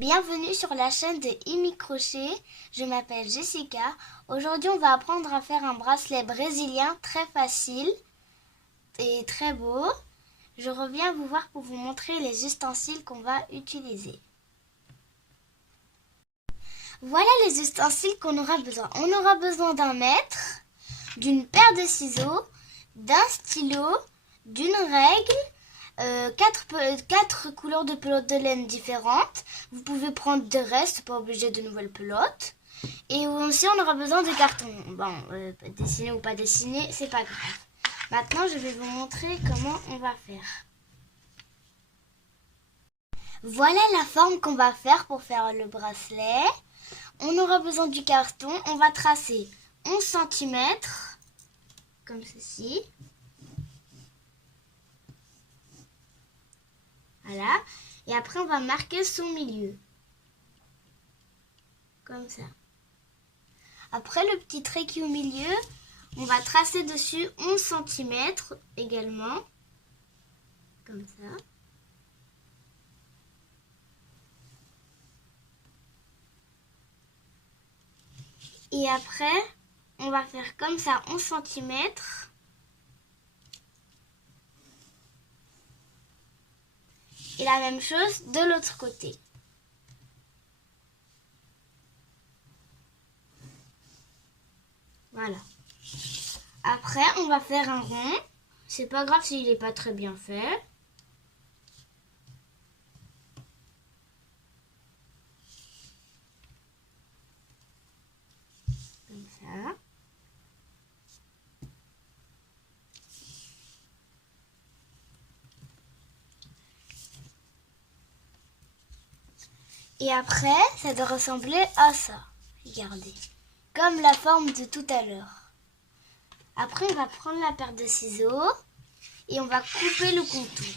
Bienvenue sur la chaîne de Imi Crochet, je m'appelle Jessica. Aujourd'hui on va apprendre à faire un bracelet brésilien très facile et très beau. Je reviens vous voir pour vous montrer les ustensiles qu'on va utiliser. Voilà les ustensiles qu'on aura besoin. On aura besoin d'un mètre, d'une paire de ciseaux, d'un stylo, d'une règle, quatre couleurs de pelote de laine différentes. Vous pouvez prendre des restes, pas obligé de nouvelles pelotes. Et aussi on aura besoin de carton. Bon, dessiné ou pas dessiné, c'est pas grave. Maintenant je vais vous montrer comment on va faire. Voilà la forme qu'on va faire pour faire le bracelet. On aura besoin du carton. On va tracer 11 cm, comme ceci. Voilà. Et après, on va marquer son milieu. Comme ça. Après, le petit trait qui est au milieu, on va tracer dessus 11 cm également. Comme ça. Et après, on va faire comme ça 11 cm. Et la même chose de l'autre côté. Voilà. Après, on va faire un rond. C'est pas grave s'il n'est pas très bien fait. Comme ça. Et après, ça doit ressembler à ça. Regardez. Comme la forme de tout à l'heure. Après, on va prendre la paire de ciseaux et on va couper le contour.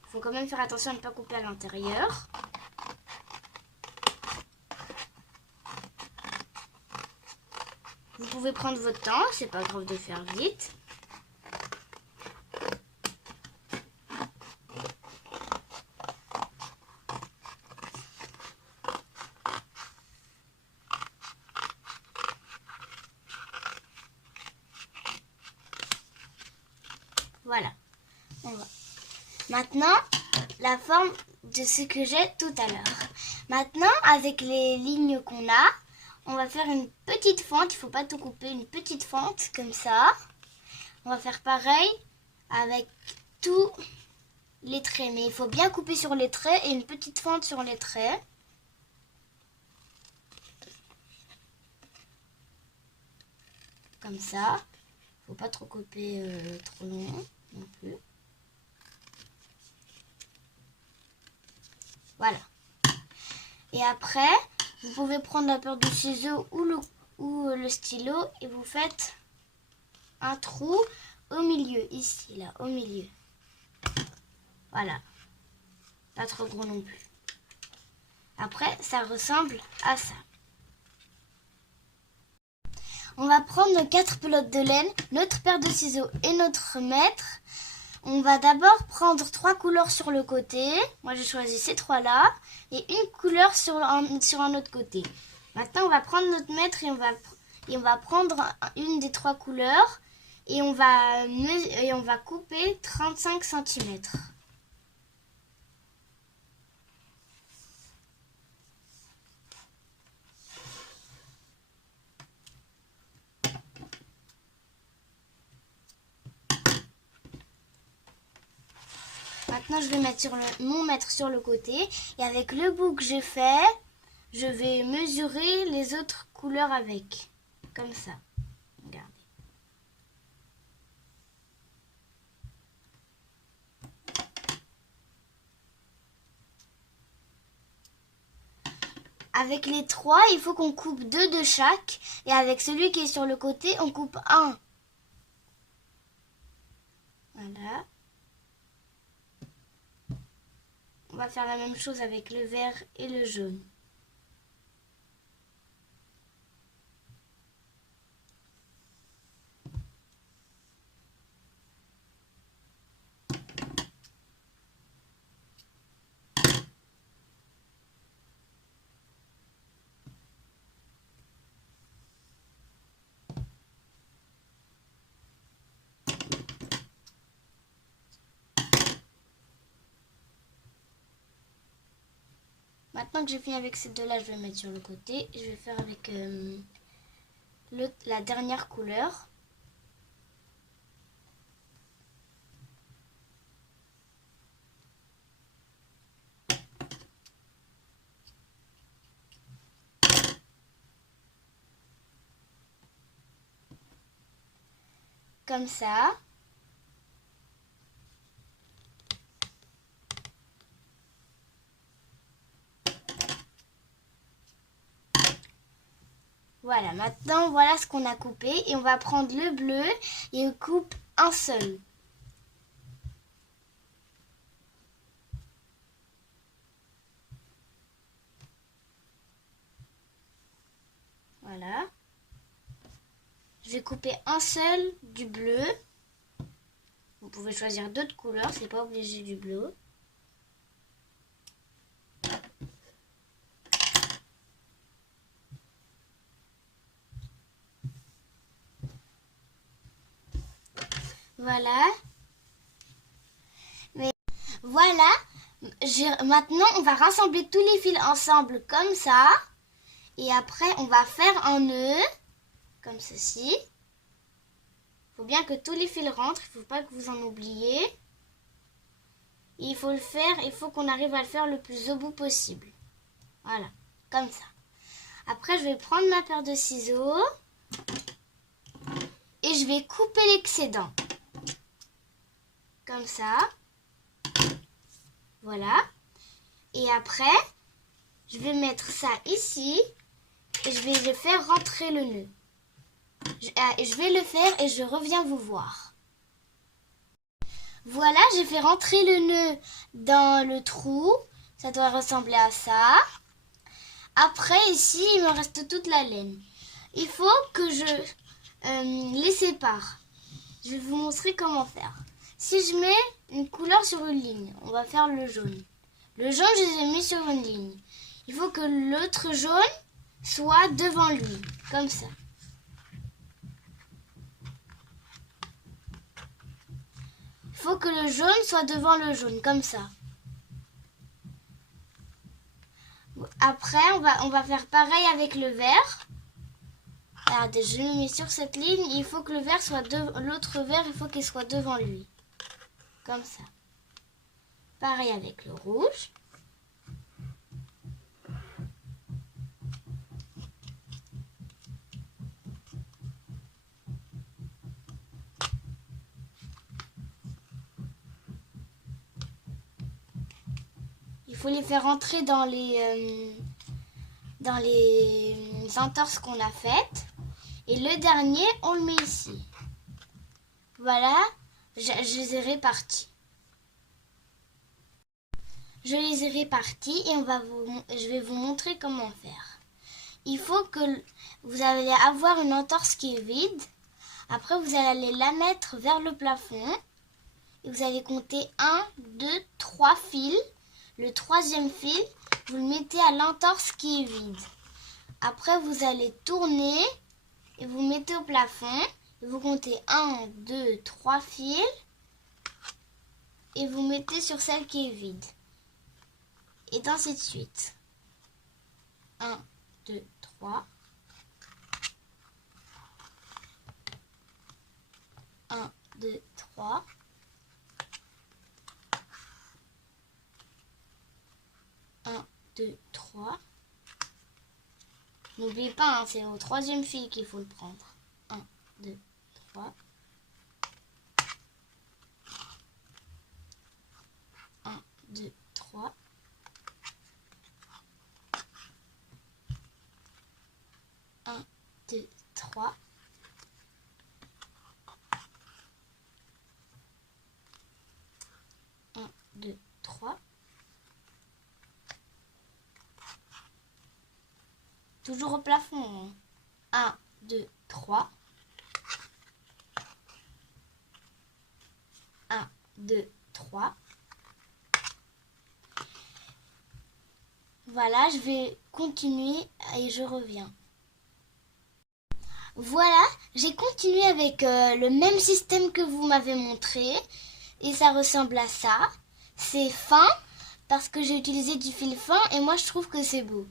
Il faut quand même faire attention à ne pas couper à l'intérieur. Vous pouvez prendre votre temps, c'est pas grave de faire vite. Voilà. Maintenant, la forme de ce que j'ai tout à l'heure. Maintenant, avec les lignes qu'on a, on va faire une petite fente. Il ne faut pas tout couper, une petite fente comme ça. On va faire pareil avec tous les traits. Mais il faut bien couper sur les traits et une petite fente sur les traits. Comme ça. Il ne faut pas trop couper trop long non plus. Voilà. Et après, vous pouvez prendre la paire de ciseaux ou le stylo et vous faites un trou au milieu, ici, là, au milieu. Voilà. Pas trop gros non plus. Après, ça ressemble à ça. On va prendre nos 4 pelotes de laine, notre paire de ciseaux et notre mètre. On va d'abord prendre 3 couleurs sur le côté. Moi, j'ai choisi ces 3-là. Et une couleur sur un autre côté. Maintenant, on va prendre notre mètre et on va prendre une des 3 couleurs. Et on va couper 35 cm. Maintenant, je vais mettre mon mètre sur le côté. Et avec le bout que j'ai fait, je vais mesurer les autres couleurs avec. Comme ça. Regardez. Avec les 3, il faut qu'on coupe 2 de chaque. Et avec celui qui est sur le côté, on coupe 1. Voilà. On va faire la même chose avec le vert et le jaune. maintenant que j'ai fini avec ces deux-là, je vais mettre sur le côté. Je vais faire avec la dernière couleur. Comme ça. Voilà, maintenant voilà ce qu'on a coupé et on va prendre le bleu et on coupe un seul. Voilà. Je vais couper un seul du bleu. Vous pouvez choisir d'autres couleurs, c'est pas obligé du bleu. Voilà. Mais voilà. Maintenant, on va rassembler tous les fils ensemble comme ça. Et après, on va faire un nœud. Comme ceci. Il faut bien que tous les fils rentrent. Il ne faut pas que vous en oubliez. Et il faut le faire. Il faut qu'on arrive à le faire le plus au bout possible. Voilà. Comme ça. Après, je vais prendre ma paire de ciseaux. Et je vais couper l'excédent. Comme ça. Voilà. Et après, je vais mettre ça ici. Et je vais le faire rentrer le nœud. Je vais le faire et je reviens vous voir. Voilà, j'ai fait rentrer le nœud dans le trou. Ça doit ressembler à ça. Après, ici, il me reste toute la laine. Il faut que je les sépare. Je vais vous montrer comment faire. Si je mets une couleur sur une ligne, on va faire le jaune. Le jaune, je les ai mis sur une ligne. Il faut que l'autre jaune soit devant lui, comme ça. Il faut que le jaune soit devant le jaune, comme ça. Après, on va faire pareil avec le vert. Regardez, je le mets sur cette ligne. Il faut que le vert soit l'autre vert, il faut qu'il soit devant lui. Comme ça. Pareil avec le rouge. Il faut les faire rentrer dans les entorses qu'on a faites. Et le dernier, on le met ici. Voilà, je les ai répartis. Je les ai répartis et je vais vous montrer comment faire. Il faut que vous allez avoir une entorse qui est vide. Après, vous allez la mettre vers le plafond. Et vous allez compter 1, 2, 3 fils. Le troisième fil, vous le mettez à l'entorse qui est vide. Après, vous allez tourner et vous mettez au plafond. Et vous comptez 1, 2, 3 fils. Et vous mettez sur celle qui est vide. Et ainsi de suite. 1, 2, 3. 1, 2, 3. 1, 2, 3. N'oubliez pas, hein, c'est au troisième fil qu'il faut le prendre. 1, 2, 3. 1, 2, 3. 1, 2, 3. 1, 2, 3. Toujours au plafond. 1, 2, 3. 1, 2, 3. Voilà, je vais continuer et je reviens. Voilà, j'ai continué avec le même système que vous m'avez montré. Et ça ressemble à ça. C'est fin parce que j'ai utilisé du fil fin et moi je trouve que c'est beau.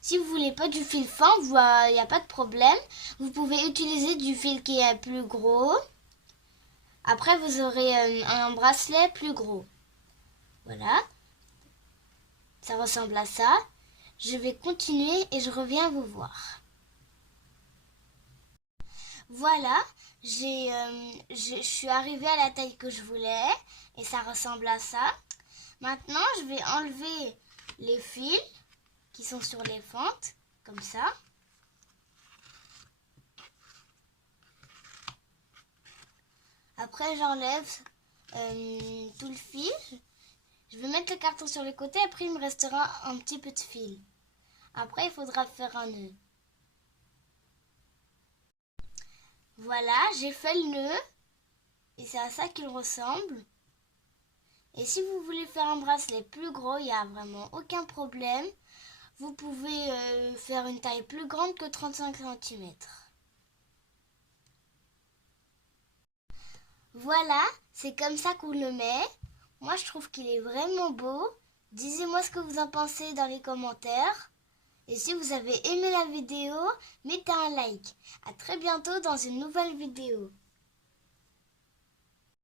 Si vous voulez pas du fil fin, il n'y a pas de problème. Vous pouvez utiliser du fil qui est plus gros. Après, vous aurez un bracelet plus gros. Voilà. Ça ressemble à ça. Je vais continuer et je reviens vous voir. Voilà, je suis arrivée à la taille que je voulais et ça ressemble à ça. Maintenant, je vais enlever les fils qui sont sur les fentes, comme ça. Après, j'enlève tout le fil. Je vais mettre le carton sur les côtés, après il me restera un petit peu de fil. Après, il faudra faire un nœud. Voilà, j'ai fait le nœud et c'est à ça qu'il ressemble. Et si vous voulez faire un bracelet plus gros, il n'y a vraiment aucun problème. Vous pouvez faire une taille plus grande que 35 cm. Voilà, c'est comme ça qu'on le met. Moi, je trouve qu'il est vraiment beau. Dites-moi ce que vous en pensez dans les commentaires. Et si vous avez aimé la vidéo, mettez un like. À très bientôt dans une nouvelle vidéo.